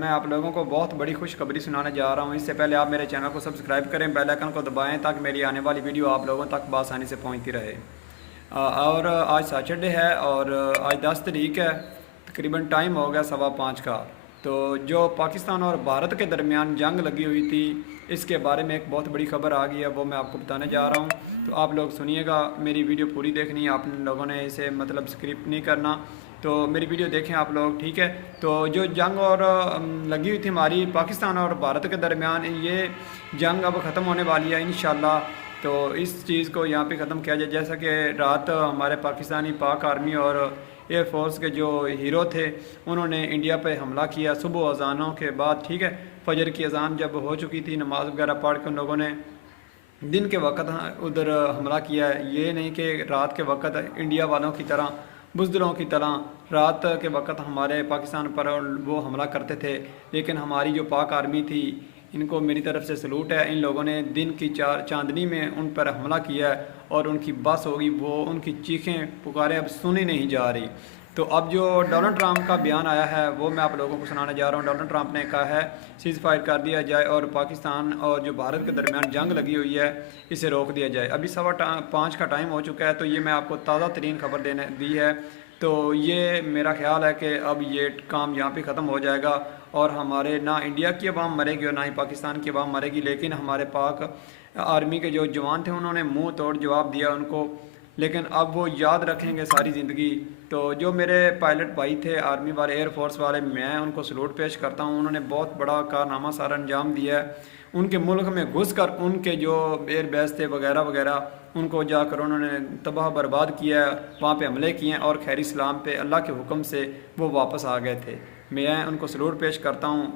میں آپ لوگوں کو بہت بڑی خوشخبری سنانے جا رہا ہوں۔ اس سے پہلے آپ میرے چینل کو سبسکرائب کریں، بیل آئیکن کو دبائیں تاکہ میری آنے والی ویڈیو آپ لوگوں تک بآسانی سے پہنچتی رہے۔ اور آج سیٹرڈے ہے اور آج 10 تاریخ ہے، تقریباً ٹائم ہو گیا 5:15 کا۔ تو جو پاکستان اور بھارت کے درمیان جنگ لگی ہوئی تھی، اس کے بارے میں ایک بہت بڑی خبر آ گئی ہے، وہ میں آپ کو بتانے جا رہا ہوں۔ تو آپ لوگ سنیے گا، میری ویڈیو پوری دیکھنی ہے، آپ لوگوں نے اسے اسکرپ نہیں کرنا، تو میری ویڈیو دیکھیں آپ لوگ، ٹھیک ہے؟ تو جو جنگ اور لگی ہوئی تھی ہماری پاکستان اور بھارت کے درمیان، یہ جنگ اب ختم ہونے والی ہے انشاءاللہ۔ تو اس چیز کو یہاں پہ ختم کیا جائے، جیسا کہ رات ہمارے پاکستانی پاک آرمی اور ایئر فورس کے جو ہیرو تھے، انہوں نے انڈیا پہ حملہ کیا صبح اذانوں کے بعد، ٹھیک ہے؟ فجر کی اذان جب ہو چکی تھی، نماز وغیرہ پڑھ کے ان لوگوں نے دن کے وقت ادھر حملہ کیا ہے۔ یہ نہیں کہ رات کے وقت انڈیا والوں کی طرح، بزدلوں کی طرح رات کے وقت ہمارے پاکستان پر وہ حملہ کرتے تھے، لیکن ہماری جو پاک آرمی تھی، ان کو میری طرف سے سلوٹ ہے۔ ان لوگوں نے دن کی چاندنی میں ان پر حملہ کیا ہے، اور ان کی بس ہوگی، وہ ان کی چیخیں پکاریں اب سنی نہیں جا رہی۔ تو اب جو ڈونلڈ ٹرمپ کا بیان آیا ہے، وہ میں آپ لوگوں کو سنانے جا رہا ہوں۔ ڈونلڈ ٹرمپ نے کہا ہے سیز فائر کر دیا جائے اور پاکستان اور جو بھارت کے درمیان جنگ لگی ہوئی ہے، اسے روک دیا جائے۔ ابھی 5:15 کا ٹائم ہو چکا ہے، تو یہ میں آپ کو تازہ ترین خبر دی ہے۔ تو یہ میرا خیال ہے کہ اب یہ کام یہاں پہ ختم ہو جائے گا، اور ہمارے نہ انڈیا کی عوام مرے گی اور نہ ہی پاکستان کی عوام مرے گی، لیکن ہمارے پاک آرمی کے جو جوان تھے، انہوں نے منہ توڑ جواب دیا ان کو، لیکن اب وہ یاد رکھیں گے ساری زندگی۔ تو جو میرے پائلٹ بھائی تھے، آرمی والے، ایئر فورس والے، میں ان کو سلوٹ پیش کرتا ہوں۔ انہوں نے بہت بڑا کارنامہ سارا انجام دیا ہے۔ ان کے ملک میں گھس کر ان کے جو ایئر بیس تھے وغیرہ وغیرہ، ان کو جا کر انہوں نے تباہ برباد کیا ہے، وہاں پہ حملے کیے ہیں، اور خیر اسلام پہ اللہ کے حکم سے وہ واپس آ گئے تھے۔ میں ان کو سلوٹ پیش کرتا ہوں۔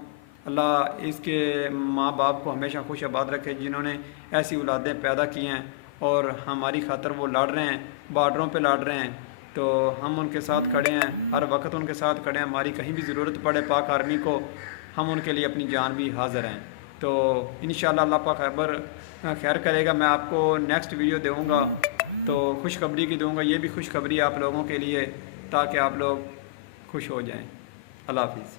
اللہ اس کے ماں باپ کو ہمیشہ خوش آباد رکھے، جنہوں نے ایسی اولادیں پیدا کی ہیں اور ہماری خاطر وہ لڑ رہے ہیں، بارڈروں پہ لڑ رہے ہیں۔ تو ہم ان کے ساتھ کھڑے ہیں، ہر وقت ان کے ساتھ کھڑے ہیں۔ ہماری کہیں بھی ضرورت پڑے پاک آرمی کو، ہم ان کے لیے اپنی جان بھی حاضر ہیں۔ تو انشاءاللہ اللہ پاک خیر کرے گا۔ میں آپ کو نیکسٹ ویڈیو دوں گا، تو خوشخبری کی دوں گا۔ یہ بھی خوشخبری آپ لوگوں کے لیے، تاکہ آپ لوگ خوش ہو جائیں۔ اللہ حافظ۔